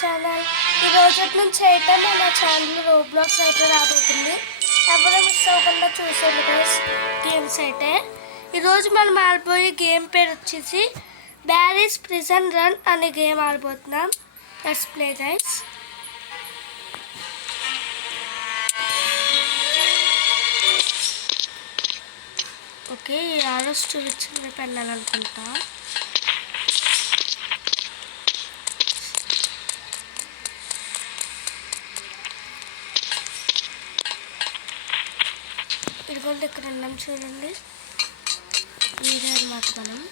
ఛానల్. ఈ రోజు నుంచి అయితే మన ఛానల్ రోబ్లాక్స్ అయితే రాబోతుంది. ఎవరు మిస్ అవ్వకుండా చూసేది గైస్ గేమ్స్ అయితే. ఈరోజు మనం ఆడబోయే గేమ్ పేరు వచ్చేసి బ్యారీస్ ప్రిజన్ రన్ అనే గేమ్ ఆడబోతున్నాం. Let's play guys. Okay, arrows చూపించిన వెళ్ళాలనుకుంటా. ఇదిగోండి ఇక్కడ ఉన్నాం చూడండి. ఇదే అన్నమాట మనం.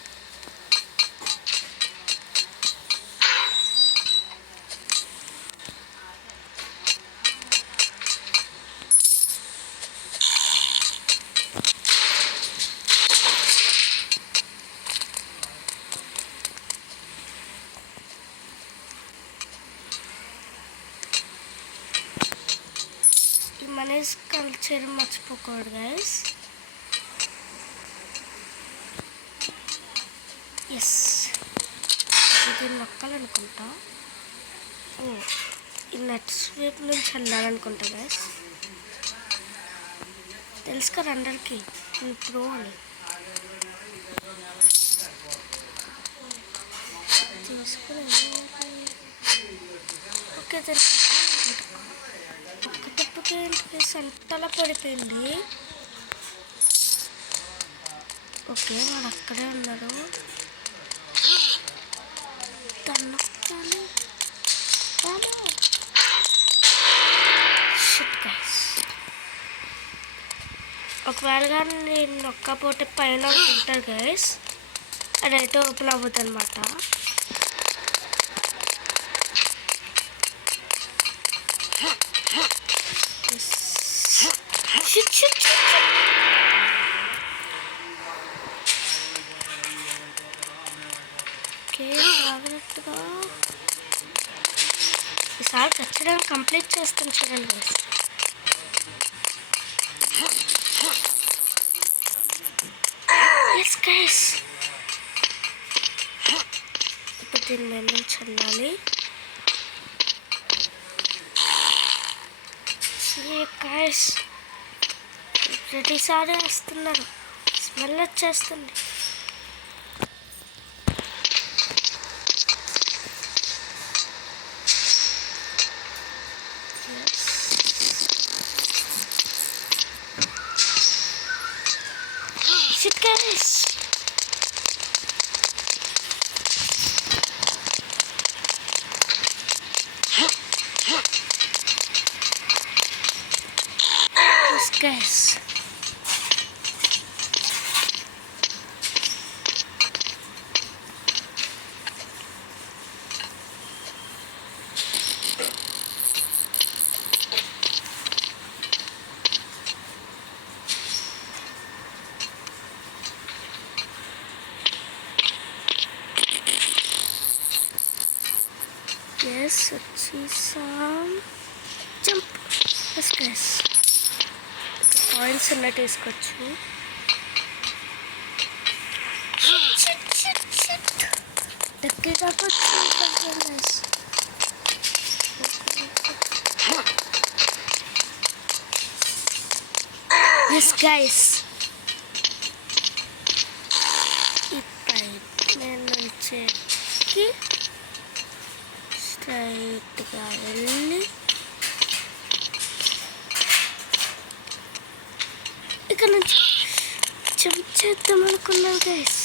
మనీస్ కల్చర్ మర్చిపోకూడదు గైస్. ఎస్, ఇది నొక్కాలనుకుంటా. ఈ నెట్స్ వైపు నుంచి వెళ్ళాలనుకుంటా గైస్. తెలుసు కదా అందరికి ప్రో అని. తీసుకుని ఓకే, ఒక్క తప్పుకి సంతలా పడిపోయింది. ఓకే, వాడు అక్కడే ఉన్నారు. ఒకవేళ కానీ నేను నొక్కపోతే పైన ఉంటారు గైస్, అదైతే ఓపెన్ అవ్వద్దు అనమాట. ఓకే, జాగ్రత్తగా ఈసారి ఖచ్చితంగా కంప్లీట్ చేస్తాను చూడండి. ఎస్ గైస్, ఇప్పుడు దీని మీద నుంచి వెళ్ళాలి. గైస్ ప్రతిసారి వస్తున్నారు, స్మెల్ వచ్చేస్తుంది. Shit guys, yes guys, yes, వచ్చేసాం. జంప్. ఎస్ గైస్, పాయింట్స్ అలా తీసుకోవచ్చు. దగ్గర కాకపోతే ఎస్ గైస్, ఈ పైప్ నుంచి స్ట్రైట్గా వెళ్ళి ఇక్కడ నుంచి జంప్ చేద్దాం అనుకున్నాను గైస్.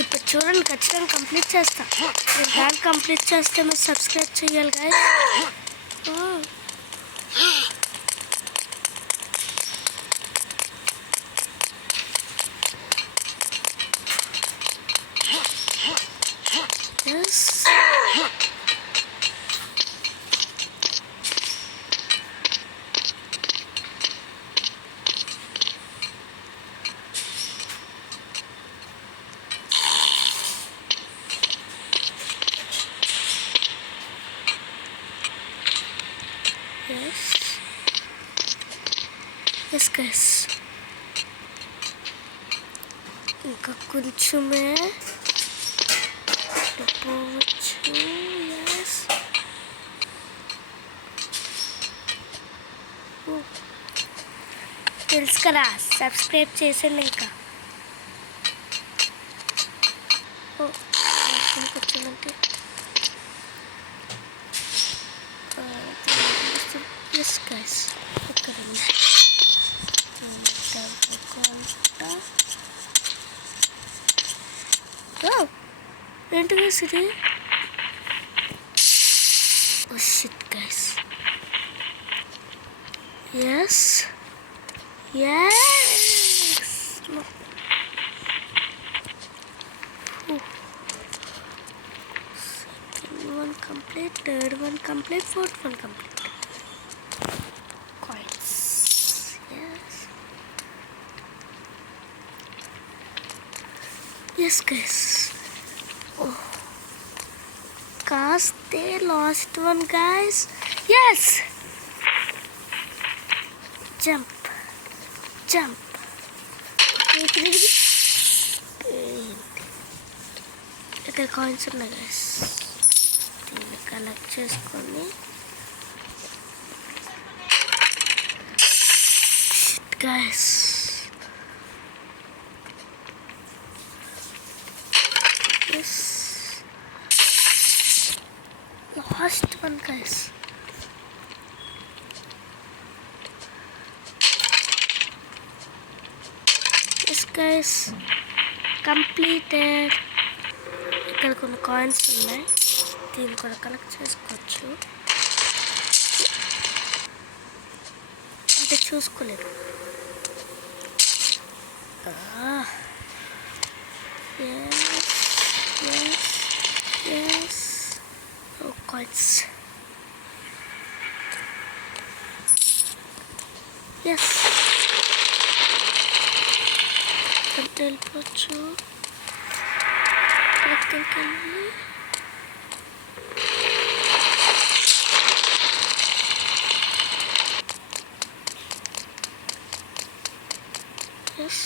ఇప్పుడు చూడండి, ఖచ్చితంగా కంప్లీట్ చేస్తా. మీరు దాన్ని కంప్లీట్ చేస్తే మీరు సబ్స్క్రైబ్ చేయాలి గైస్. ఎస్ గైస్, ఇంకా కొంచెమే పోవచ్చు. కదా, సబ్స్క్రైబ్ చేసేయండి ఇంకా. వచ్చామంటే ఎస్ గైస్ ఎక్కడండి ఏంటి గైస్ ఇది? Oh shit guys. Yes yes one complete, third one complete, fourth one complete. Coins. Yes. Yes, guys. Oh. Cast they lost one, guys. Yes. Jump. Jump. ఇక్కడ కాయిన్స్ ఉన్నాయి గైస్, దీన్ని collect చేసుకొని guys last one guys. Yes guys completed. ఇక్కడ కొన్ని కాయిన్స్ ఉన్నాయి, దీన్ని కూడా కలెక్ట్ చేసుకోవచ్చు. అంటే చూసుకోలేదు. కాయిన్స్ ఎస్ వెళ్ళిపోవచ్చు. Yes.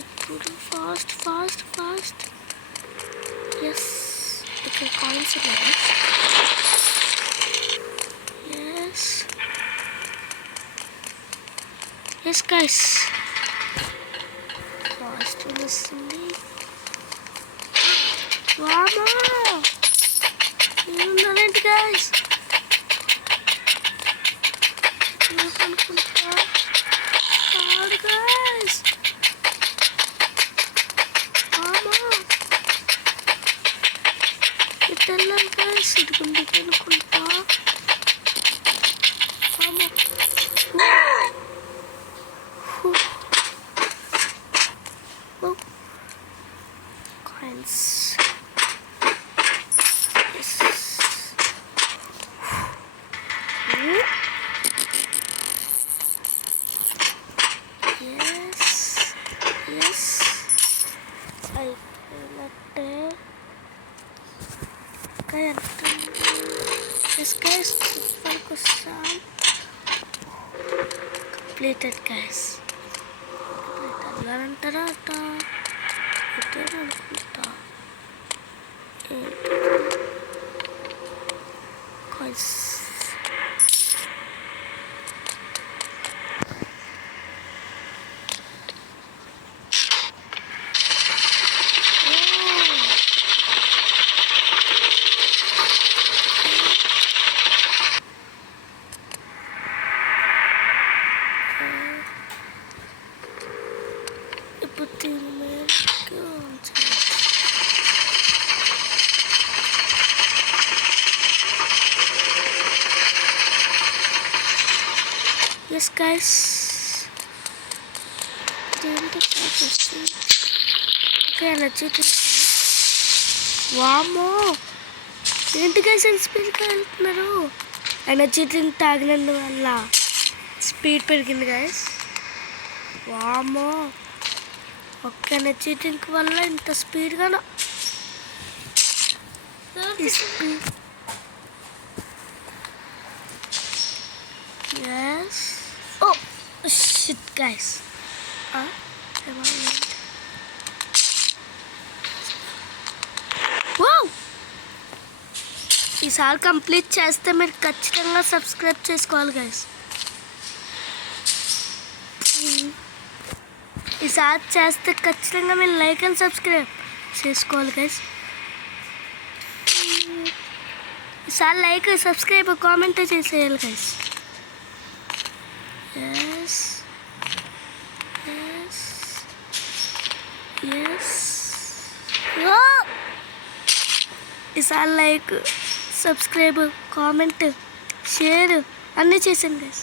ఇప్పుడు ఫాస్ట్ ఫాస్ట్ ఫాస్ట్. ఎస్ ఇక్కడ కాయిన్స్ ఉన్నాయి. ఎస్ ఎస్ గైస్ ఫాస్ట్ వస్తుంది. వామో ఏముందండి గైస్, అనుకుంటా కాదు గైస్. వామో ఇటు వెళ్ళాలి గైస్, ఇటుకుంటే అనుకుంటా. వామో coins. Yes. Yes. Yes. I feel it. Yes, guys. Focus on. Completed, guys. Completed. Taranta. Itu అనుకుంటా. Coins. ఇప్పుడు దీని మీద ఎస్ గైస్ దేంతో వస్తుంది. ఓకే ఎనర్జీ వామో ఏంటి గైస్ స్పీడ్గా వెళ్తున్నారు. ఎనర్జీ డ్రింక్ తాగినందువల్ల స్పీడ్ పెరిగింది గైస్. వామో ఒక్క ఎనర్జీ డ్రింక్ వల్ల ఇంత స్పీడ్గా ఎస్. ఓ షిట్ గైస్, ఈసారి కంప్లీట్ చేస్తే మీరు ఖచ్చితంగా సబ్స్క్రైబ్ చేసుకోవాలి గైస్. ఈసారి చేస్తే ఖచ్చితంగా మీరు లైక్ అండ్ సబ్స్క్రైబ్ చేసుకోవాలి గైస్. ఈసారి లైక్ సబ్స్క్రైబ్ కామెంట్ చేసేయాలి గైస్. Yes yes yes. ఈసారి లైక్ సబ్స్క్రైబ్ కామెంట్ షేర్ అన్నీ చేసాను గైస్.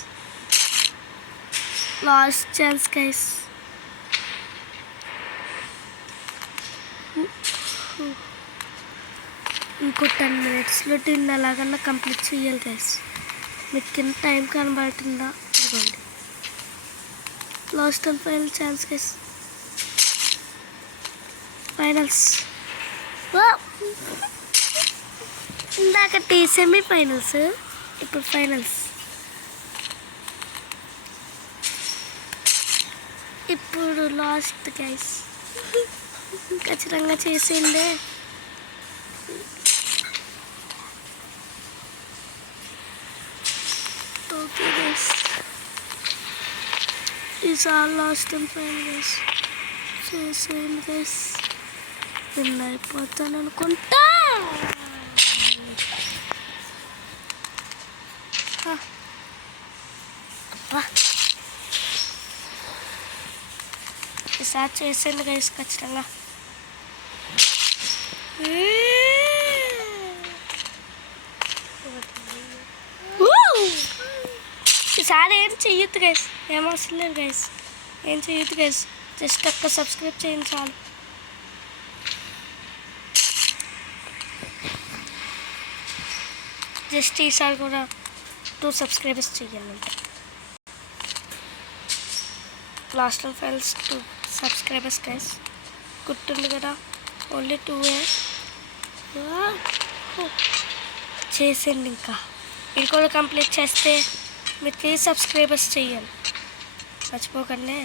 Last chance guys. ఇంకో 10 minutesలో దీన్ని ఎలాగన్నా కంప్లీట్ చేయాలి గైస్. మీకు కింద టైం కనబడుతుందా? ఇదిగోండి last and final chance guys. Finals. ఇందాక సెమీ ఫైనల్స్, ఇప్పుడు ఫైనల్స్. ఇప్పుడు లాస్ట్ గైస్. ఖచ్చితంగా చేసిండే. ఓకే గైస్, ఈసారి లాస్ట్ అండ్ ఫైనల్ గైస్. చేసేయండి గైస్. విన్ అయిపోతాను అనుకుంటా. ఈసారి చేసేయండి గైస్ ఖచ్చితంగా. ఈసారి ఏం చెయ్యొద్దు గైస్, ఏం అవసరం లేదు గైస్, ఏం చెయ్యొద్దు గైస్. జస్ట్ ఒక్క సబ్స్క్రైబ్ చేయండి చాలు. జస్ట్ ఈసారి కూడా 2 subscribers చేయాలి. Last and finals 2 subscribers guys. గుర్తుంది కదా, ఓన్లీ 2. చేసేయండి. ఇంకా ఇది కూడా కంప్లీట్ చేస్తే మీరు 3 subscribers చేయాలి, మర్చిపోకండి.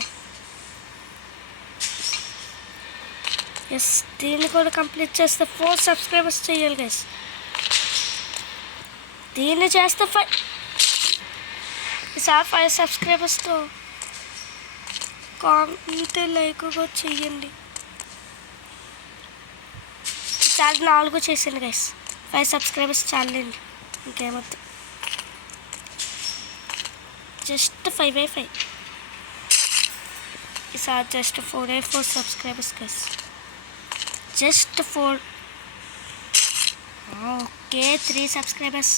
ఎస్, దీన్ని కూడా కంప్లీట్ చేస్తే 4 subscribers చేయాలి గైస్. దీన్ని చేస్తే 5 subscribersతో కామెంట్ లైక్ కూడా చెయ్యండి. ఈసారి 4 చేసాను గైస్. 5 subscribers చాలండి, ఇంకేమొద్దు. జస్ట్ 5/5. ఈసారి just 4/4 subscribers guys. Just 4. Okay, 3 subscribers.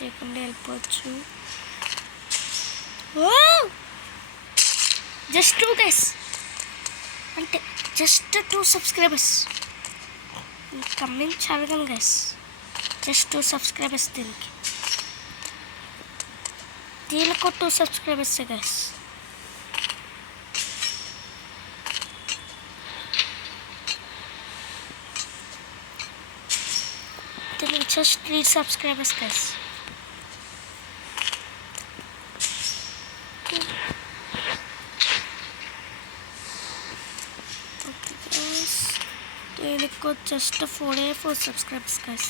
చేయకుండా వెళ్ళిపోవచ్చు. జస్ట్ 2 గైస్, అంటే జస్ట్ 2 subscribers. కమింగ్ చదవగలను గైస్. Just 2 subscribers. దీనికి 2 subscribers గైస్. దీనికి just 3 subscribers guys. Okay guys, దీనికి జస్ట్ 4/4 subscribers గైస్.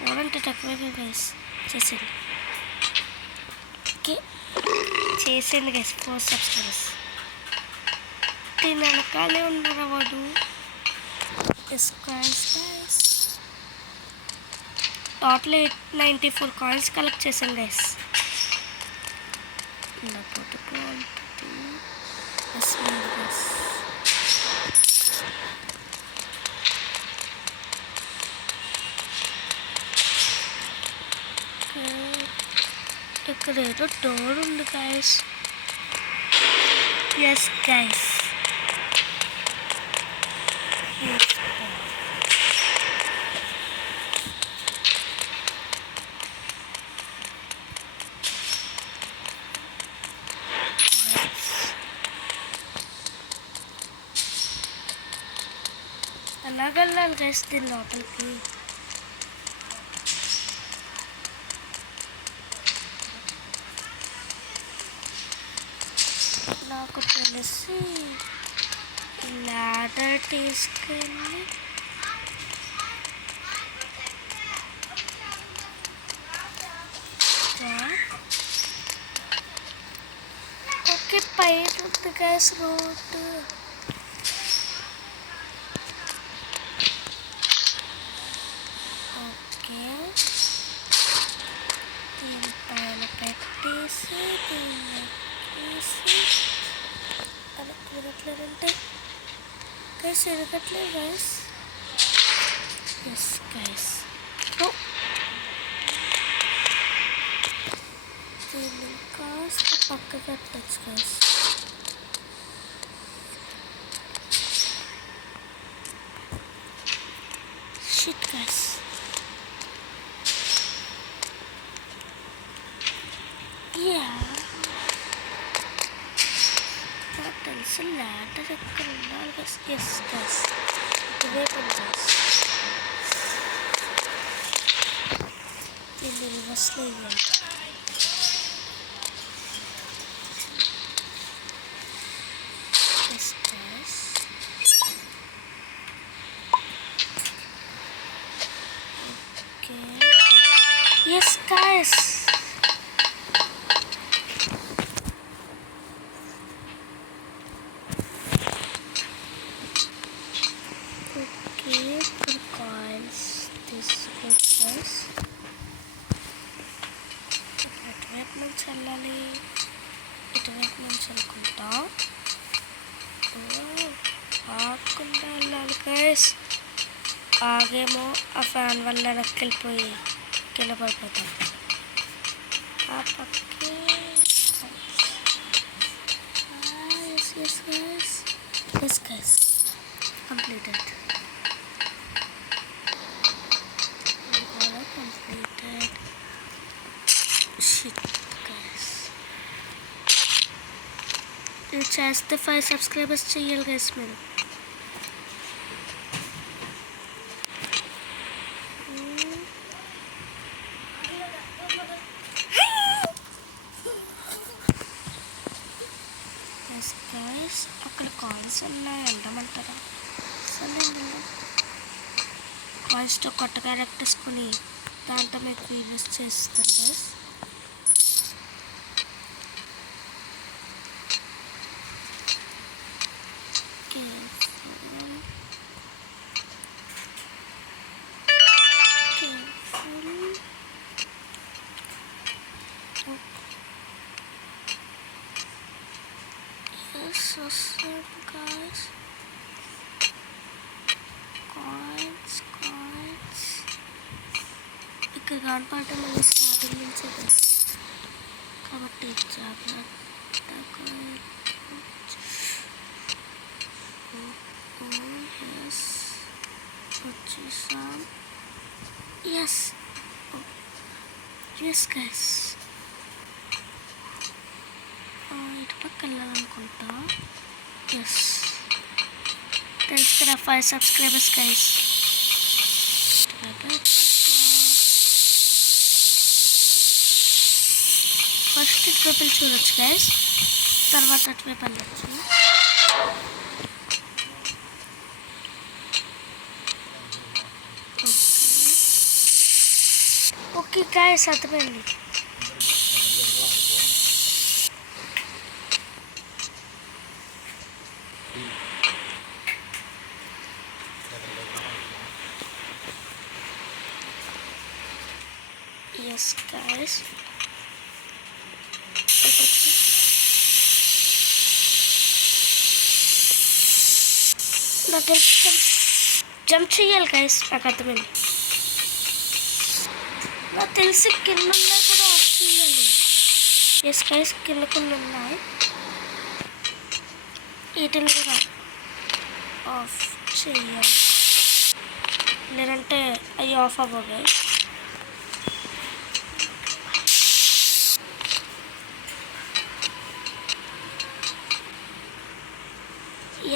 4 అంటే తక్కువే గైస్. చేసేయండి. ఓకే, చేసేయండి గైస్. 4 subscribers. దీని వెనకాలే ఉన్నారా వాడు? Yes guys. Total 894 coins collect చేశాను గైస్. ఇక్కడ ఏదో డోర్ ఉంది గైస్. ఎస్ గైస్, ఎలాగెళ్ళాలి గైస్ దీని లోపలికి? నాకు తెలిసి ladder తీసుకెళ్ళి ఫైట్ ఉంది గైస్ రూట్. ఓకే దీనిపైన పెట్టేసి దీన్ని ఎక్కేసి అలా తిరగట్లేదంటే గైస్ ఎరగట్లేదు గైస్. ఎస్ గైస్ దీన్ని కాస్త పక్క కట్టచ్చు గైస్. షిట్ గైస్ యా నాకు తెలిసి ల్యాడర్ ఎక్కడ ఉండాలి గైస్. ఎస్ గైస్ ఇటువైపు ఉంది గైస్. దీన్ని రివర్స్లో ఇవ్వాలి. Yes guys okay yes guys okay ఇప్పుడు కాయిన్స్ తీసుకోవచ్చు గైస్. ఎటువైపు నుంచి వెళ్ళాలి? ఇటువైపు నుంచి అనుకుంటా. ఆగకుండా వెళ్ళాలి గైస్. ఆగేమో ఆ ఫ్యాన్ వల్ల వెనక్కి వెళ్ళిపోయి కింద పడిపోతాం. ఆ పక్కే yes guys yes guys completed. Completed. Shit guys ఇది చేస్తే 5 సబ్స్క్రైబర్స్ చెయ్యాలి గైస్ మీరు. గైస్ అక్కడ కాయిన్స్ ఉన్నాయి వెళ్ళమంటారా? సరే కాయిన్స్తో కొత్త క్యారెక్టర్స్ కొని దాంతో మీకు వీడియోస్ చేస్తాను గైస్. Awesome guys. Coins. ఇక్కడ కనపడటం మళ్ళీ స్టార్టింగ్ నుంచి కాబట్టి జాగ్రత్తగా వచ్చేసాం. ఎస్ గైస్ ఇటు పక్క వెళ్ళాలనుకుంటా. ఎస్ తెలుసు కదా 5 సబ్స్క్రైబర్స్ గైస్. ఫస్ట్ ఇటువైపు చూడొచ్చు గైస్, తర్వాత అటువైపు వెళ్ళచ్చు. ఓకే గైస్ అర్థమైంది. ఎస్ గైస్ నాకు జంప్ చేయాలి గైస్, నాకు అర్థమైంది. నాకు తెలిసి కింద ఉన్నాయి కూడా ఆఫ్ చేయాలి. ఎస్ గైస్ కింద కొన్ని ఉన్నాయి, వీటిని కూడా ఆఫ్ చేయాలి, లేదంటే అవి ఆఫ్ అవ్వవు గైస్.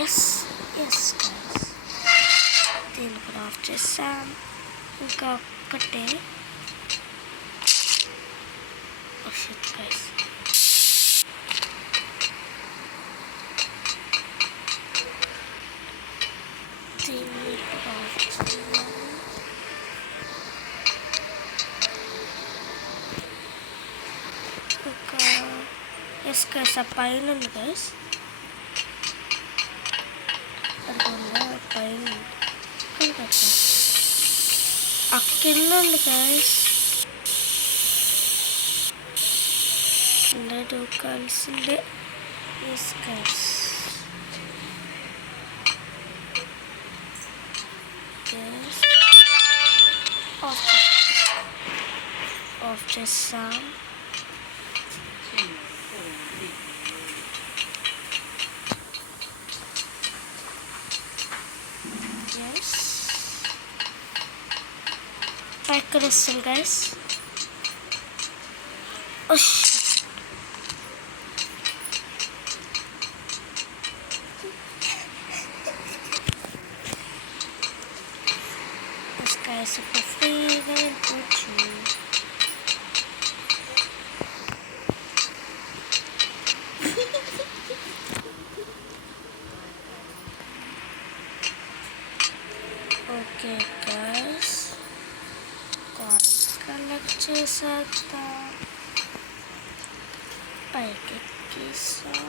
ఎస్ గైస్ దీన్ని కూడా ఆఫ్ చేసాం. ఇంకా ఒక్కటే షిట్ గైస్ దీన్ని కూడా ఆఫ్ చేయాలి. ఇంకా ఎస్ గైస్ ఆ పైన ఉంది గైస్, పైన ఆ కింద ఉంది గైస్. అందరూ కలిసిందే. ఎస్ గైస్ ఆఫ్ చేస్తాం. పైకి వస్తుంది guys. Guys, super free, very important. Okay, guys. Coins collect చేసేద్దాం. పైకి ఎక్కేసాం.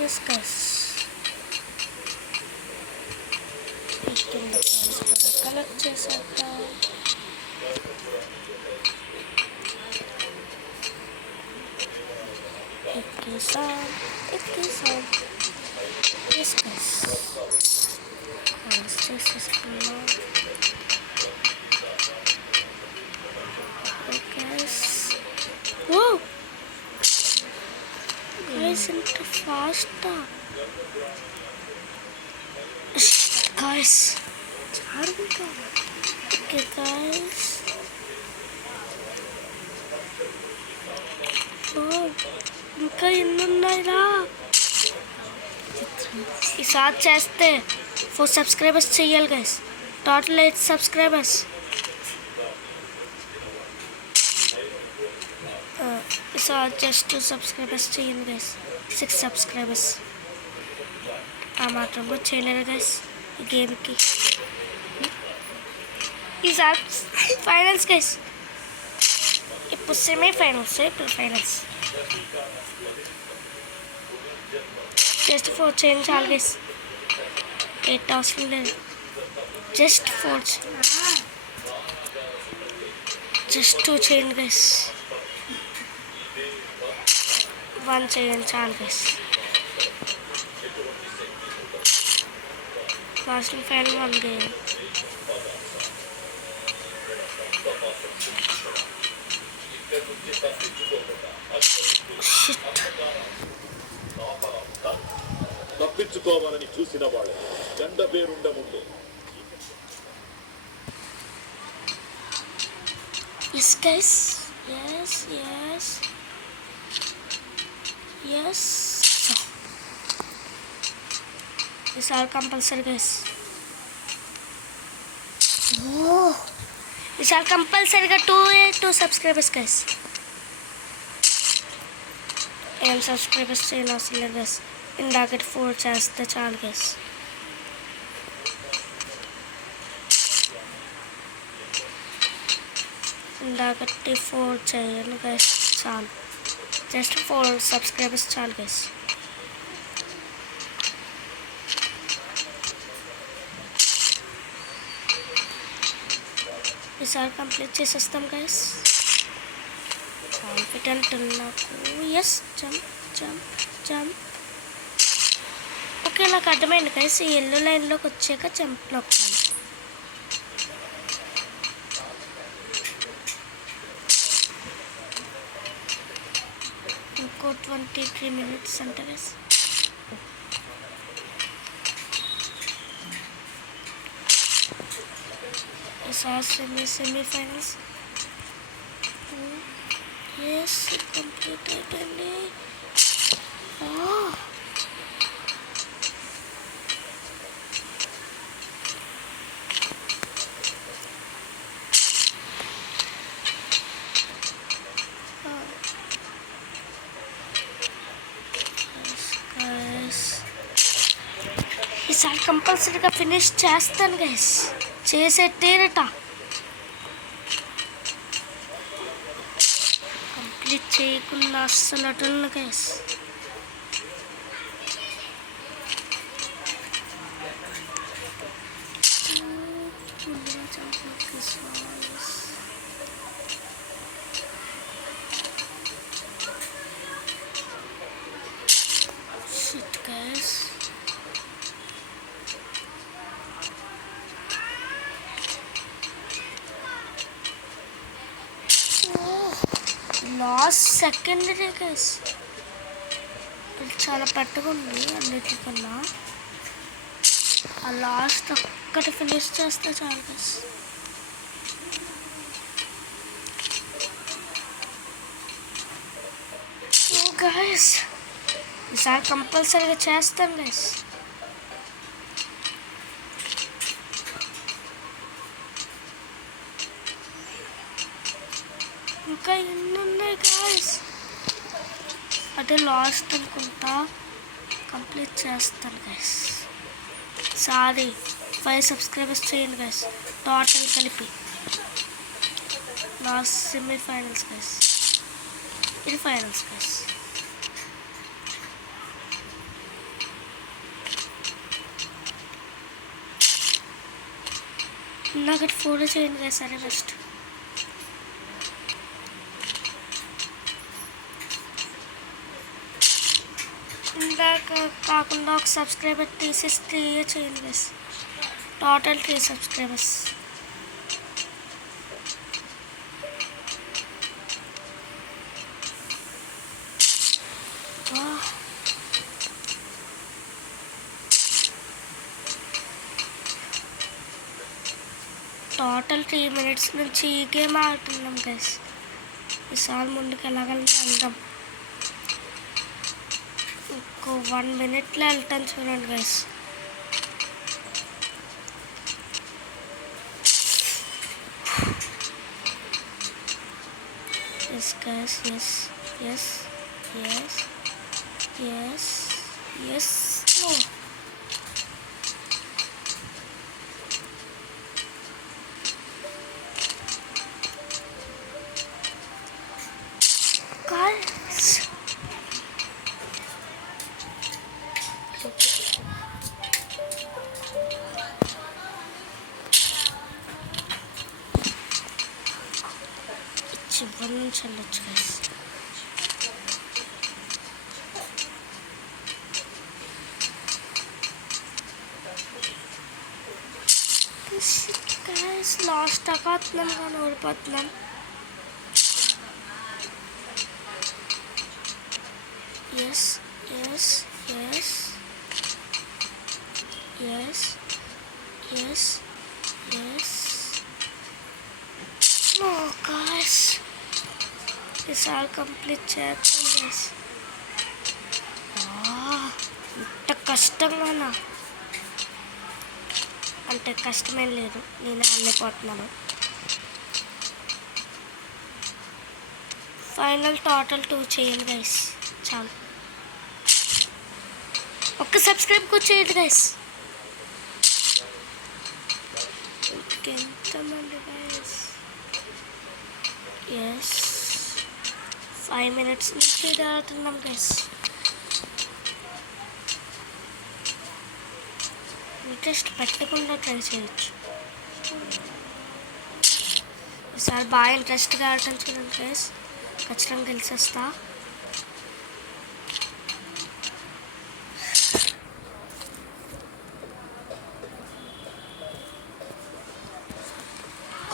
Yes, guys. కింద కాయిన్స్ కూడా కలెక్ట్ చేసేద్దాం. ఎక్కేసాం. Yes, guys. కాయిన్స్ చేసేసుకున్నాం. Guys, whoa! Guys, ఇంత ఫాస్టా? Guys, okay guys. Oh, ఇంకా ఎన్ని ఉన్నాయిరా? ఈసారి చేస్తే 4 సబ్స్క్రైబర్స్ చెయ్యాలి గైస్. టోటల్ 8 సబ్స్క్రైబర్స్. ఈసారి జస్ట్ 2 సబ్స్క్రైబర్స్ చేయండి గైస్. 6 సబ్స్క్రైబర్స్. ఆ మాత్రం కూడా చేయలేరు గైస్ ఈ గేమ్కి. ఈసారి ఫైనల్స్ గైస్. ఇప్పుడు సెమీ ఫైనల్స్, ఇప్పుడు ఫైనల్స్. జస్ట్ 4 చేయండి చాలు గైస్. 8 అవసరం లేదు. జస్ట్ 4, జస్ట్ 2 చేయండి గైస్. 1 చేయండి చాలు గైస్. లాస్ట్ ఫైనల్ 1 గేమ్. తప్పించుకోవాలని చూసిన వాడు గండ పేరుండ ముందు. Yes guys, yes. These are compulsory guys. Oh, these are compulsory ga 2 subscribers guys. And subscribers cheyna అవసరం లేదు guys. ఇందాక 4 చేస్తే చాలు guys. ఇందాక 4 చేయండి guys చాలు. జస్ట్ 4 సబ్స్క్రైబర్స్ చాలు guys. ఈసారి కంప్లీట్ చేసేస్తాం గైస్. కాన్ఫిడెంట్ నాకు. Yes, jump. ఓకే, నాకు అర్థమైంది గైస్. ఈ ఎల్లో లైన్లోకి వచ్చాక జంప్ నొక్కాలి. ఇంకో 23 minutes అంటే గైస్. semi-finals. Yes, completed అండి. ఈసారి కంపల్సరీగా ఫినిష్ చేస్తాను గైస్. చేసేటేనట. ఎడిట్ చేయకుండా అస్సలు అటల్ని గైస్. ముందుగా shit guys. Last secondary guys. ఇది చాలా పెద్దగా ఉంది అన్నిటికన్నా. ఆ లాస్ట్ ఒక్కటి ఫినిష్ చేస్తే చాలు గైస్. ఓ గైస్, ఈసారి కంపల్సరీగా చేస్తాం గైస్. ఇంకా ఎన్ని ఉన్నాయి గైస్? అదే లాస్ట్ అనుకుంటా. కంప్లీట్ చేస్తాను గైస్. సారీ, 5 సబ్స్క్రైబర్స్ చేయండి గైస్ టోటల్ కలిపి. లాస్ట్ సెమీఫైనల్స్ గైస్, ఇది ఫైనల్స్ గైస్. నాకు ఫోటో చేయండి గైస్. సరే బెస్ట్. ఇందాక కాకుండా ఒక సబ్స్క్రైబర్ తీసేసి 3 చేయండి గైస్. Total 3 subscribers. టోటల్ 3 minutes నుంచి ఈ గేమ్ ఆడుతున్నాం గైస్. ఈసారి ముందుకు వెళ్ళగలని వెళ్దాం. ఇంకో 1 minute వెళ్తాను చూడండి guys. Yes guys, yes yes yes yes yes. No guys, చివరి నుంచి వెళ్ళొచ్చు గైస్. గైస్ లాస్ట్ దాకా వస్తున్నాం కానీ ఓడిపోతున్నాం. Yes yes yes yes yes yes. No guys, ఈసారి కంప్లీట్ చేస్తాం గైస్. ఇంత కష్టంగానా? అంటే కష్టమేం లేదు, నేనే అల్లిపోతున్నాను. ఫైనల్ టోటల్ 2 చేయండి గైస్ చాలు. ఒక్క సబ్స్క్రైబ్ కూడా చేయండి గైస్. ఎంతమంది గైస్? ఎస్, 5 minutes నుంచి ఆడుతున్నాం గైస్. ఇంట్రెస్ట్ పెట్టకుండా ట్రై చేయొచ్చు. ఈసారి బాగా ఇంట్రెస్ట్గా ఆడటం చూడండి గైస్. ఖచ్చితంగా గెలిచేస్తా.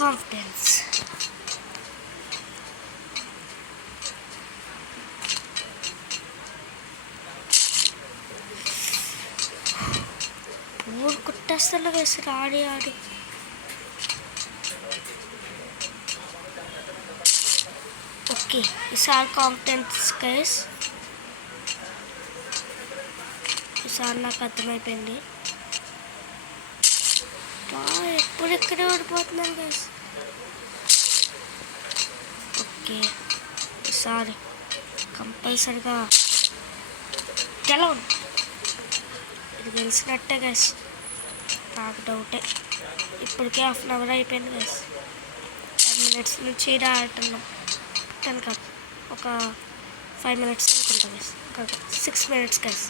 కాన్ఫిడెన్స్. ఊరు కుట్టేస్తాను వేసి ఆడి ఆడి. ఓకే, ఈసారి కాన్ఫిడెన్స్ గైస్. ఈసారి నాకు అర్థమైపోయింది. ఎప్పుడు ఇక్కడే ఓడిపోతున్నాను గైస్. ఓకే, ఈసారి కంపల్సరిగా గెలవండి. ఇది గెలిచినట్టే గైస్, నాకు డౌటే. ఇప్పటికే 1/2 hour అయిపోయింది గైస్. 10 minutes నుంచి ఆడుతున్నాం. 10 కాదు, ఒక 5 minutes అనుకుంటా గైస్, ఒక 6 minutes guys.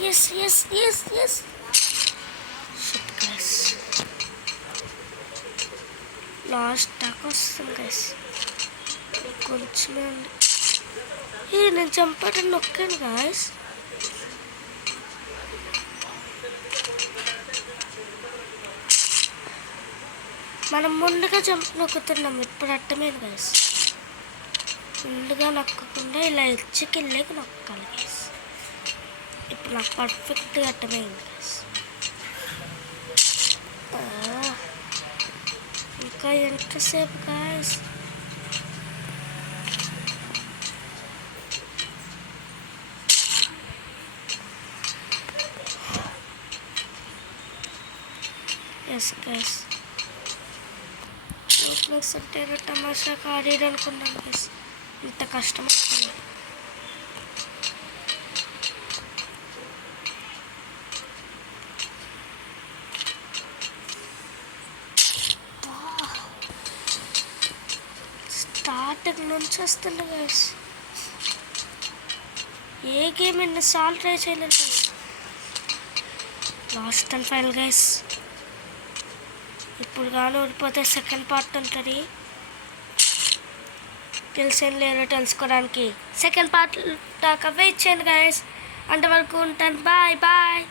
Yes. Shit guys. Last దాకా వస్తుంది గైస్, కొంచెమే ఉంది. నేను చంపడం నొక్కాను గాయస్. మనం ముందుగా జంప్ నొక్కుతున్నాం, ఇప్పుడు అర్థమైంది గాయస్. ముందుగా నొక్కకుండా ఇలా ఇచ్చికి వెళ్ళేకి నొక్కాలి గాయస్. ఇప్పుడు నాకు పర్ఫెక్ట్గా అర్థమైంది గాయస్. ఇంకా ఎంతసేపు గాయస్? ఎస్ గైస్, రోబ్లాక్స్ అంటే తమాషాగా ఆడేది అనుకున్నాను గైస్, ఇంత కష్టం అనుకున్నాను. స్టార్టింగ్ నుంచి వస్తుంది గైస్, ఏ గేమ్ ఎన్నిసార్లు ట్రై చేయలేదు guys. Last and final guys, ఇప్పుడు కానీ ఓడిపోతే సెకండ్ పార్ట్ ఉంటుంది. తెలిసిన లేదో తెలుసుకోవడానికి సెకండ్ పార్ట్ దాకా వెయిట్ చేయండి గైస్. అంతవరకు ఉంటాను, బాయ్.